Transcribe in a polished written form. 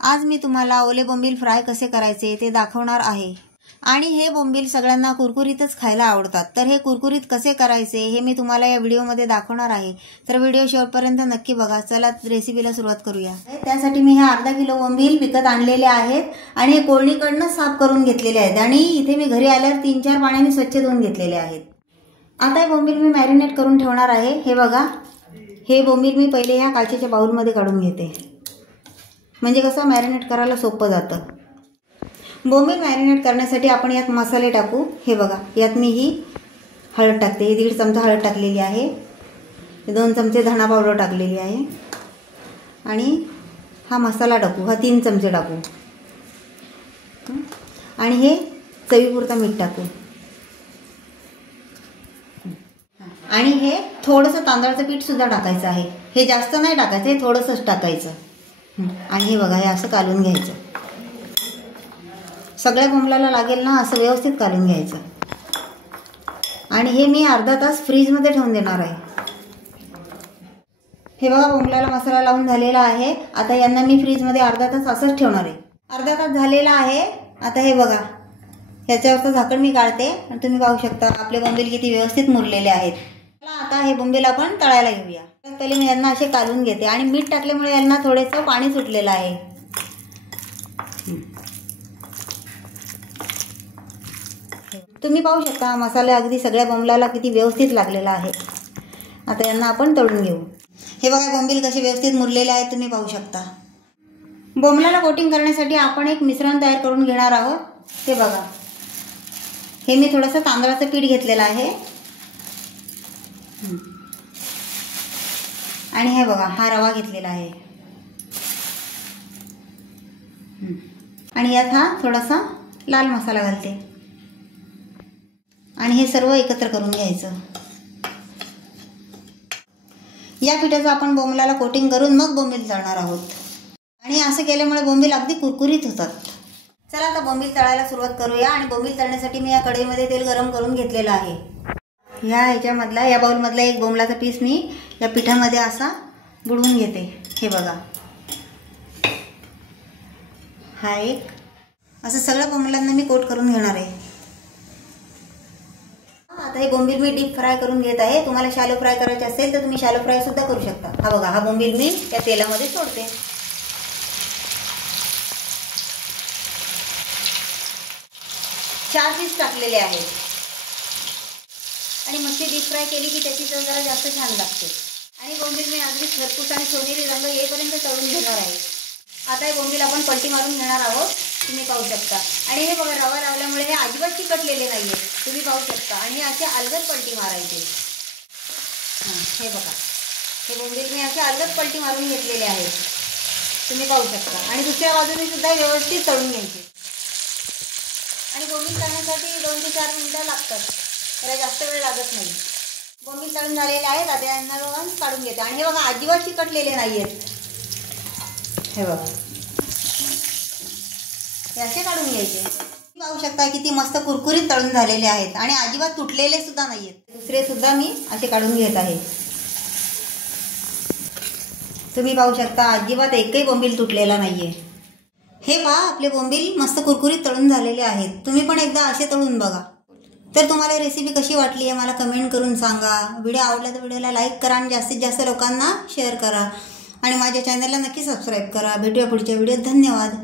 आज मी तुम्हाला ओले बोंबील फ्राय कसे करायचे ते दाखवणार आहे। आणि हे बोंबील सगळ्यांना कुरकुरीतच खायला आवडतात। तर हे कुरकुरीत कसे करायचे हे मी तुम्हाला या व्हिडिओमध्ये दाखवणार आहे। तर व्हिडिओ शेवटपर्यंत नक्की बघा। चला रेसिपीला सुरुवात करूया। त्यासाठी मी हे अर्धा किलो बोंबील विकत आणलेले आहेत आणि हे कोळणीकडून साफ करून घेतलेले आहेत आणि इथे मी घरी आल्यावर 3-4 पाण्याने स्वच्छ धुवून घेतलेले आहेत। आता हे बोंबील मी मॅरिनेट करून ठेवणार आहे। हे बघा, हे बोंबील मी पहिले या काचेच्या बाउलमध्ये काढून घेते, म्हणजे कसं मॅरिनेट करायला सोपं जातं। बोंबील मॅरिनेट करण्यासाठी आपण यात मसाले टाकू। हे बघा, यात मी ही हळद टाकते, 1.5 चमचा हळद टाकलेली आहे, 2 चमचे धणा पावडर टाकलेली आहे आणि हा मसाला टाकू, हा 3 चमचे टाकू आणि हे चवीपुरता मीठ टाकू आणि हे थोडंसं तांदळाचं पीठ सुद्धा टाकायचं आहे। हे जास्त नाही टाकायचं, हे थोडंसंच टाकायचं आणि हे बघा, हे असं कालून घ्यायचं। सगळ्या बोंबलाला लागेल ना असं व्यवस्थित कालून घ्यायचं आणि हे मी अर्धा तास फ्रीजमध्ये ठेवून देणार आहे। हे बघा, बोंबलाला मसाला लावून झालेला आहे। आता यांना मी फ्रीजमध्ये अर्धा तास असंच ठेवणार आहे। अर्धा तास झालेला आहे। आता हे बघा, याच्यावरचं झाकण मी काढते आणि तुम्ही पाहू शकता आपले बोंबील किती व्यवस्थित मुरलेले आहेत। आता हे बोंबील आपण तळायला घेऊया। पहिले मी यांना असे कालून घेते आणि मीठ टाकल्यामुळे यांना थोडंसं पाणी सुटलेलं आहे। तुम्ही पाहू शकता मसाला अगदी सगळ्या बोंबलाला किती व्यवस्थित लागलेला आहे। आता यांना आपण तळून घेऊ। हे बघा, बोंबील कसे व्यवस्थित मुरलेले आहेत, तुम्ही पाहू शकता। बोंबलाला कोटिंग करण्यासाठी आपण एक मिश्रण तयार करून घेणार आहोत। हे बघा, हे मी थोडंसं तांदळाचं पीठ घेतलेलं आहे आणि हे बघा, हा रवा घेतलेला आहे आणि यात हा थोडासा लाल मसाला घालते आणि हे सर्व एकत्र करून घ्यायचं। या पिठाचं आपण बोंबलाला कोटिंग करून मग बोंबील तळणार आहोत आणि असं केल्यामुळे बोंबील अगदी कुरकुरीत होतात। चला आता बोंबील तळायला सुरुवात करूया। आणि बोंबील तळण्यासाठी मी या कढईमध्ये तेल गरम करून घेतलेलं आहे। या बाउलमधला एक बोंबलाचा पीस मी या पिठामध्ये असा बुडवून घेते। हे बघा, हा एक असं सगळ्या बोंबलांना मी कोट करून घेणार आहे। आता हे बोंबील मी डीप फ्राय करून घेत आहे। तुम्हाला शॅलो फ्राय करायचे असेल तर तुम्ही शॅलो फ्राय सुद्धा करू शकता। हा बघा, हा बोंबील मी त्या तेलामध्ये सोडते। 4 पीस टाकलेले आहेत आणि मच्छी डीप फ्राय केली की त्याची चव जरा जास्त छान लागते। आणि बोंबील मी अगदी खरपूस आणि सोनेरी रंग येईपर्यंत तळून घेणार आहे। आता हे बोंबील आपण पलटी मारून घेणार आहोत, तुम्ही पाहू शकता। आणि हे बघा, रवा लावल्यामुळे हे अजिबात चिकटलेले नाहीये, तुम्ही पाहू शकता। आणि असे अलगद पलटी मारायचे। हे बघा, हे बोंबील मी असे अलगद पलटी मारून घेतलेले आहेत, तुम्ही पाहू शकता। आणि दुसऱ्या बाजूने सुद्धा व्यवस्थित तळून घ्यायचे। आणि बोंबील तळण्यासाठी 2 ते 4 मिनिटं लागतात, त्याला जास्त वेळ लागत नाही। बोंबील तळून झालेले आहेत, आता यांना बघा काढून घेते। आणि हे बघा, अजिबात चिकटलेले नाहीयेत, हे बघा, हे असे काढून घ्यायचे। पाहू शकता किती मस्त कुरकुरीत तळून झालेले आहेत आणि अजिबात तुटलेले सुद्धा नाहीयेत। दुसरे सुद्धा मी असे काढून घेत आहे, तुम्ही पाहू शकता अजिबात एकही बोंबील तुटलेला नाहीये। हे पहा, आपले बोंबील मस्त कुरकुरीत तळून झालेले आहेत। तुम्ही पण एकदा असे तळून बघा। तर तुम्हाला रेसिपी कशी वाटली आहे मला कमेंट करून सांगा। व्हिडिओ आवडला तर व्हिडिओला लाईक करा आणि जास्तीत जास्त लोकांना शेअर करा आणि माझ्या चॅनलला नक्की सबस्क्राईब करा। भेटूया पुढच्या व्हिडिओत। धन्यवाद।